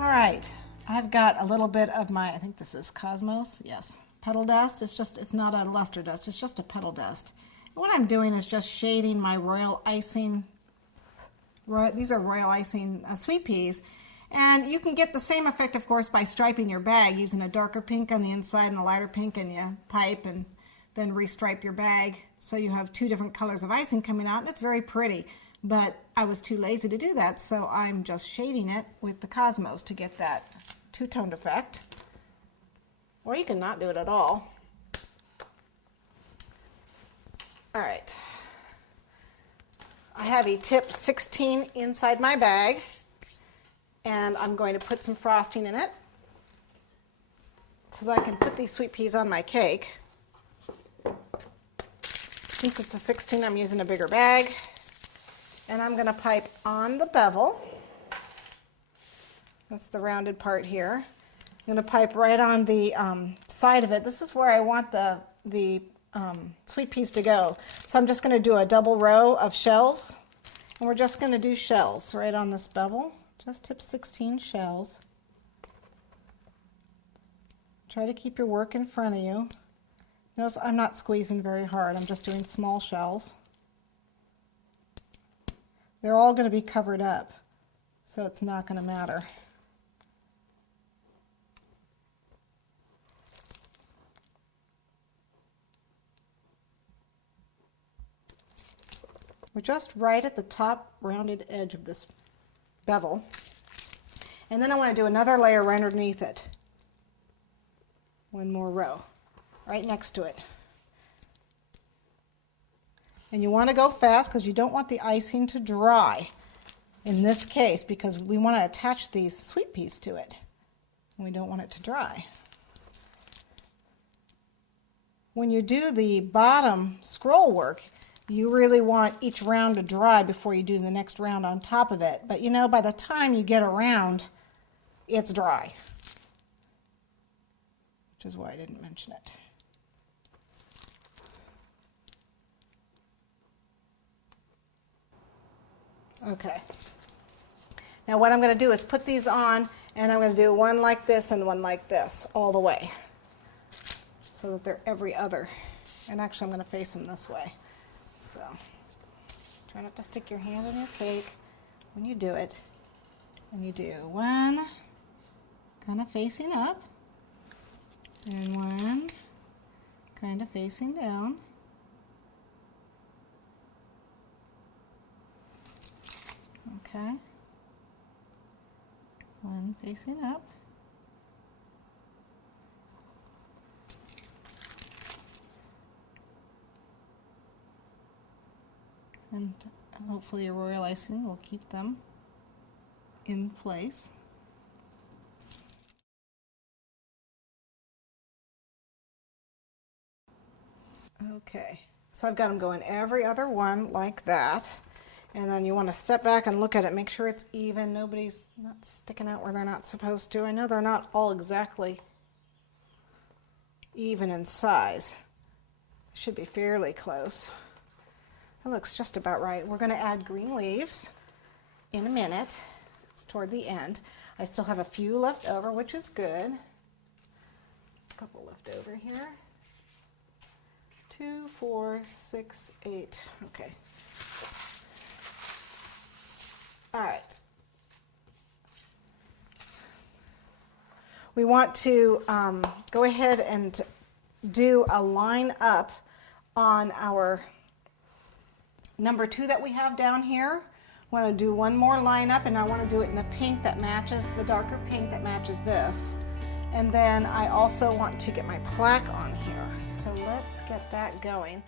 All right, I've got a little bit of my, I think this is Cosmos, yes, petal dust. It's not a luster dust, it's just a petal dust. And what I'm doing is just shading my Royal Icing, these are Royal Icing sweet peas. And you can get the same effect, of course, by striping your bag, using a darker pink on the inside and a lighter pink, and you pipe and then restripe your bag. So you have two different colors of icing coming out, and it's very pretty. But I was too lazy to do that, so I'm just shading it with the Cosmos to get that two-toned effect. Or you can not do it at all. All right. I have a tip 16 inside my bag, and I'm going to put some frosting in it so that I can put these sweet peas on my cake. Since it's a 16, I'm using a bigger bag. And I'm going to pipe on the bevel. That's the rounded part here. I'm going to pipe right on the side of it. This is where I want the sweet peas to go. So I'm just going to do a double row of shells. And we're just going to do shells right on this bevel. Just tip 16 shells. Try to keep your work in front of you. Notice I'm not squeezing very hard. I'm just doing small shells. They're all going to be covered up, so it's not going to matter. We're just right at the top rounded edge of this bevel. And then I want to do another layer right underneath it. One more row, right next to it. And you want to go fast because you don't want the icing to dry in this case, because we want to attach these sweet peas to it. And we don't want it to dry. When you do the bottom scroll work, you really want each round to dry before you do the next round on top of it. But you know, by the time you get around, it's dry. Which is why I didn't mention it. Okay. Now what I'm going to do is put these on, and I'm going to do one like this and one like this all the way, so that they're every other. And actually I'm going to face them this way. So try not to stick your hand in your cake when you do it. And you do one kind of facing up, and one kind of facing down. Okay, one facing up, and hopefully your Royal Icing will keep them in place. Okay, so I've got them going every other one like that. And then you want to step back and look at it, make sure it's even. Nobody's not sticking out where they're not supposed to. I know they're not all exactly even in size. Should be fairly close. It looks just about right. We're going to add green leaves in a minute. It's toward the end. I still have a few left over, which is good. A couple left over here. 2, 4, 6, 8. Okay. All right. We want to go ahead and do a line up on our number 2 that we have down here. I want to do one more line up, and I want to do it in the pink that matches, the darker pink that matches this. And then I also want to get my plaque on here. So let's get that going.